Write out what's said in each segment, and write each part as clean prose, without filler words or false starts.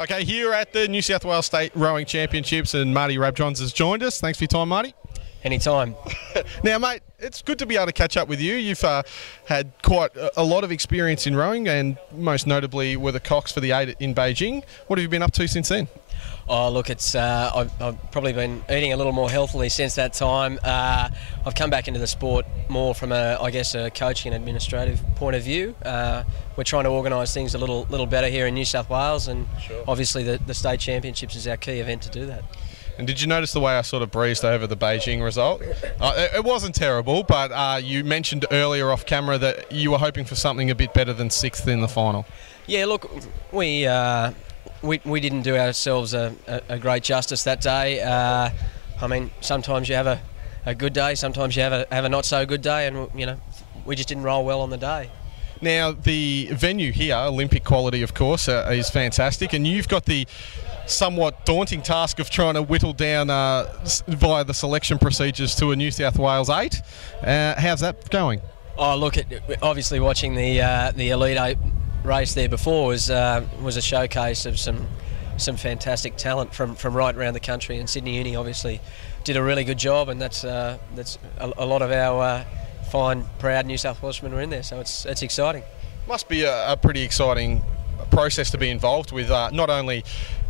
Okay, here at the New South Wales State Rowing Championships, and Marty Rabjohns has joined us. Thanks for your time, Marty. Anytime. Now, mate, it's good to be able to catch up with you. You've had quite a lot of experience in rowing, and most notably were the cocks for the 8 in Beijing. What have you been up to since then? Oh, look, it's I've probably been eating a little more healthily since that time. I've come back into the sport more from a coaching and administrative point of view. We're trying to organise things a little better here in New South Wales, and obviously the state championships is our key event to do that. And did you notice the way I sort of breezed over the Beijing result? It wasn't terrible, but you mentioned earlier off camera that you were hoping for something a bit better than 6th in the final. Yeah, look, we didn't do ourselves a great justice that day. I mean, sometimes you have a good day, sometimes you have a not so good day, and we just didn't roll well on the day. Now, the venue here, Olympic quality, of course, is fantastic, and you've got the somewhat daunting task of trying to whittle down via the selection procedures to a New South Wales 8. How's that going? Oh, look, obviously watching the Elite 8 race there before was a showcase of some fantastic talent from right around the country, and Sydney Uni obviously did a really good job, and that's a lot of our fine, proud New South Welshmen were in there, so it's exciting. Must be a pretty exciting process to be involved with, not only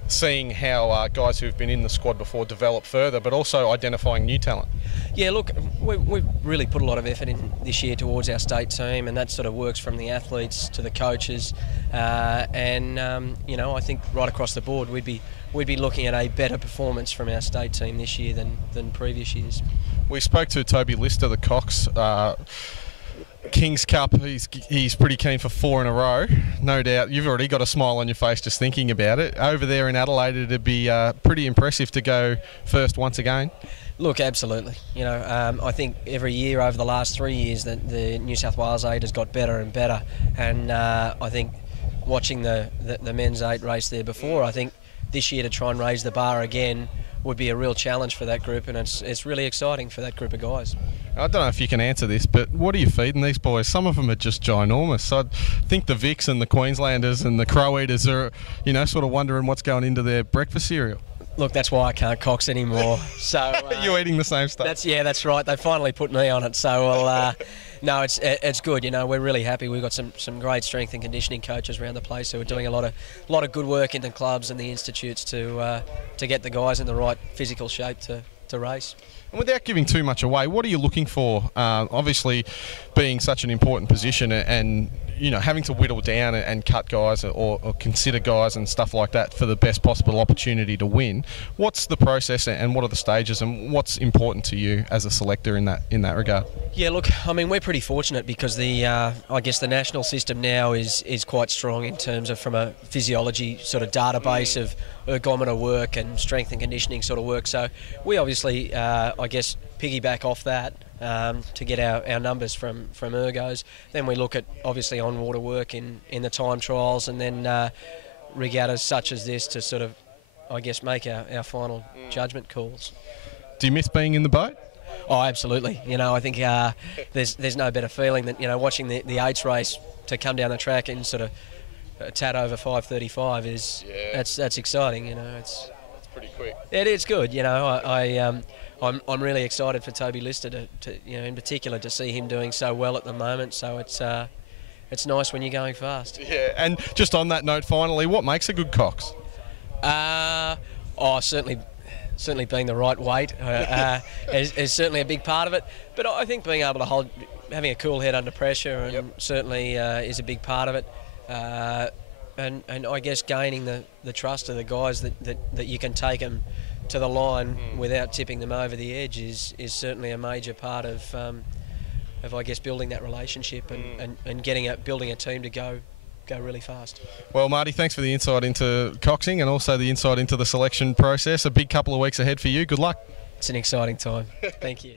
seeing how guys who've been in the squad before develop further, but also identifying new talent. Yeah, look, we've really put a lot of effort in this year towards our state team, and that sort of works from the athletes to the coaches, and I think right across the board we'd be looking at a better performance from our state team this year than previous years. We spoke to Toby Lister, the Cox. King's Cup, he's pretty keen for 4 in a row. No doubt you've already got a smile on your face just thinking about it. Over there in Adelaide, it'd be pretty impressive to go first once again. Look, absolutely. I think every year over the last 3 years that the New South Wales 8 has got better and better, and I think watching the men's 8 race there before, I think this year to try and raise the bar again would be a real challenge for that group, and it's really exciting for that group of guys. I don't know if you can answer this, but what are you feeding these boys? Some of them are just ginormous. I think the Vics and the Queenslanders and the Crow Eaters are, sort of wondering what's going into their breakfast cereal. Look, that's why I can't cox anymore. So you're eating the same stuff. That's right. They finally put me on it. So no, it's good. We're really happy. We've got some great strength and conditioning coaches around the place who are doing a lot of good work in the clubs and the institutes to get the guys in the right physical shape to race. And without giving too much away, what are you looking for? Obviously, being such an important position, and having to whittle down and cut guys or consider guys and stuff like that for the best possible opportunity to win. What's the process, and what are the stages, and what's important to you as a selector in that regard? Yeah, look, I mean, we're pretty fortunate because the national system now is quite strong in terms of from a physiology sort of database of ergometer work and strength and conditioning sort of work. So we obviously, piggyback off that to get our numbers from ergos. Then we look at obviously on water work in the time trials, and then regattas such as this to sort of, make our final judgment calls. Do you miss being in the boat? Oh, absolutely. I think there's no better feeling than watching the 8s race to come down the track and sort of a tad over 5:35 is that's exciting. It's pretty quick. It's good. I'm really excited for Toby Lister to in particular to see him doing so well at the moment. So it's nice when you're going fast. Yeah, and just on that note, finally, what makes a good cox? Certainly being the right weight is certainly a big part of it. But I think being able to having a cool head under pressure, and certainly is a big part of it. And I guess gaining the trust of the guys that you can take them to the line without tipping them over the edge is certainly a major part of building that relationship and building a team to go really fast. Well, Marty, thanks for the insight into coxing and also the insight into the selection process. A big couple of weeks ahead for you. Good luck. It's an exciting time. Thank you.